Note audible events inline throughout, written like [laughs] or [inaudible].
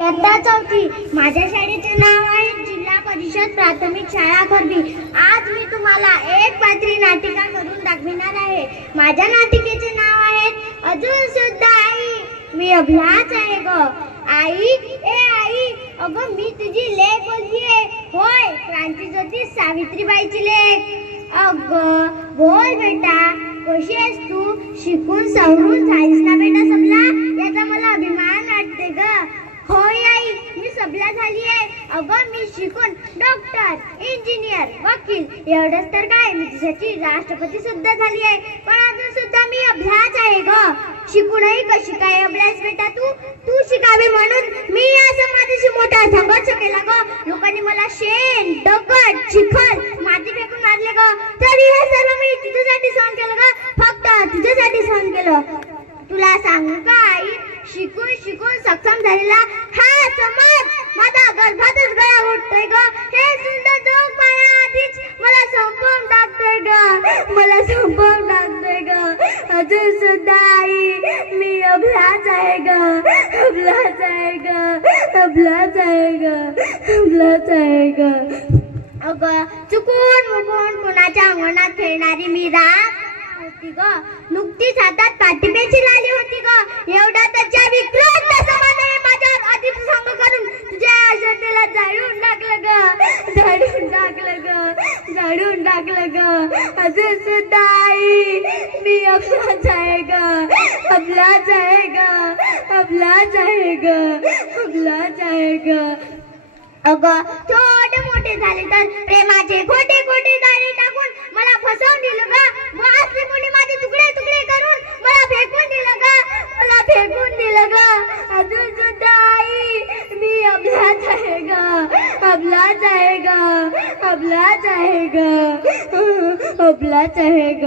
इयत्ता चौथी माझ्या शाळेचे नाव आहे जिल्हा परिषद प्राथमिक शाळा खरबी. आज मी तुम्हाला एक पात्री नाटिका करून दाखविणार आहे. माझ्या नाटिकेचे नाव आहे अजून सुद्धा आई. मी अभ्यास आहे ग. आई ए आई अगं मी तुझी लेख बोलतीये. होय क्रांतीज्योती सावित्रीबाईची लेख. अग बोल बेटा कशी आहेस तू? शिकून सवरून झालीस ना बेटा सबला याचा मला अभिमान वाटते ग होय आई मी सबला झाली आहे अगं मी शिकून डॉक्टर इंजिनियर वकील एवढंच तर काय. मी तिच्याची राष्ट्रपती सुद्धा झाली आहे. पण अजून सुद्धा मी अभ्यास आहे ग. शिकूनही कशी काय अभ्यास बेटा तू? तू शिकावी म्हणून मी या समाजाशी मोठा संघर्ष केला ग. लोकांनी मला शेण दगड शिक माती फेकून मारले ग तरी हे सर्व मी तुझ्यासाठी सहन केलं ग फक्त तुझ्यासाठी सहन केलं तुला सांगू का आई शिकून शिकून सक्षम झालेला हा समाज माझा गर्भातच गळा उठतोय ग हे सुंदर जग आधीच मला संपवून टाकतोय ग. मला संपवून टाकतोय ग. अजून सुद्धा आई मी अभलाच आहे ग. अभलाच आहे ग. अभलाच आहे ग. अभलाच आहे ग. अगं चुकून मुकून कुणाच्या अंगणात खेळणारी मी रात होती ग. नुकतीच हातात पाठी पेन्सिल होती ग. एवढा त्याच्या विकृत ग सुद्धा आई मी आपलाच आहे ग जाएगा आहे ग आपलाच आहे ग आपलाच आहे ग अगं थोडे मोठे झाले तर प्रेमाचे खोटे खोटे दाणे टाकून मला फसवून दिलं का मग असली मुली माझे तुकडे तुकडे करून मला फेकून दिलं का मला फेकून दिलं का अजून सुद्धा आई मी अभ्यास आहे ग जाएगा आहे ग आहे ग अभ्यास आहे ग.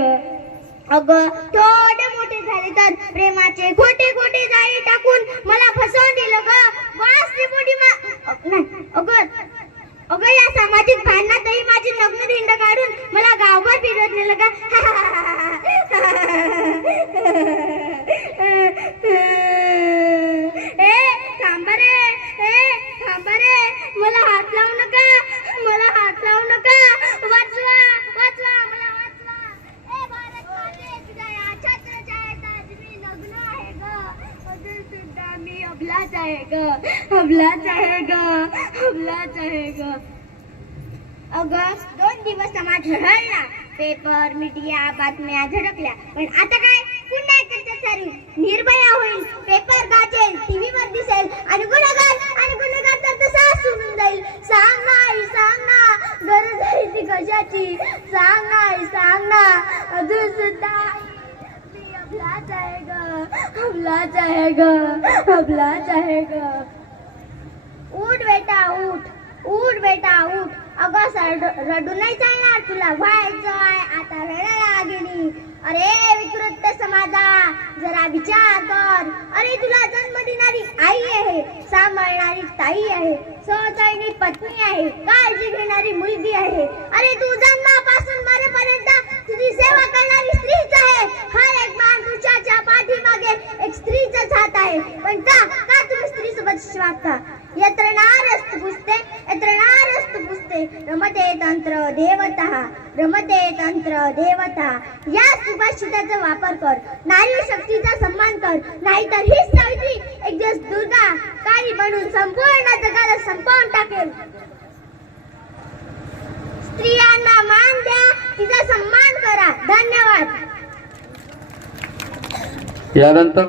अगं थोडे मोठे झाले तर प्रेमाचे खोटे खोटे जाळी टाकून मला फसवून दिलं ग. वासली पोटी नाही अगं अगं या सामाजिक भांडणातही माझी लग्न धिंड काढून मला गावभर फिरत नेलं का [laughs] ए थांबा रे ए थांबा रे मला हात लावू नका मला हात लावू नका वाचवा वाचवा मला वाचवा ए भारत माते तुझ्या या छत्रछायेत आज मी लग्न आहे ग अजून सुद्धा मी अभलाच आहे ग. अभलाच आहे ग. अभलाच आहे ग. अगं दोन दिवस समाज हळहळला पेपर मीडिया बातम्या झडकल्या पण आता काय? पुन्हा एकत्र सरी निर्भया होईल. पेपर गाजेल टीव्ही वर दिसेल. आणि गुन्हेगार आणि गुन्हेगार तर तसा सुनून जाईल. सांग ना आई सांग ना. गरज आहे ती कशाची? सांग ना आई सांग ना. अजून सुद्धा आई, मी अभलाच आहे अबला जाएगा अबला जाएगा उठ बेटा उठ. उठ बेटा उठ. अगं सर रडू नाही चालणार तुला. व्हायचं आहे आता रडायला गेली अरे विकृत समाजा. जरा विचार कर. अरे तुला जन्म देणारी आई आहे. सांभाळणारी ताई आहे. सहचारिणी पत्नी आहे. काळजी घेणारी मुलगी आहे. अरे तू जन्मापासून मरेपर्यंत तुझी सेवा करणारी स्त्रीच आहे हर एक मान पुरुषाच्या पाठीमागे एक स्त्रीचाच हात आहे पण का का तुम्ही स्त्री यत्र नारस्तु पुस्ते यत्र नारस्तु पुस्ते रमते तंत्र देवता रमते तंत्र देवता. या सुभाषिताचा वापर कर नारी शक्तीचा सन्मान कर नाहीतर ही सावित्री एक दिवस दुर्गा काळी बनून संपूर्ण जगाला संपवून टाकेल. स्त्रियांना मान द्या तिचा सन्मान करा. धन्यवाद. यानंतर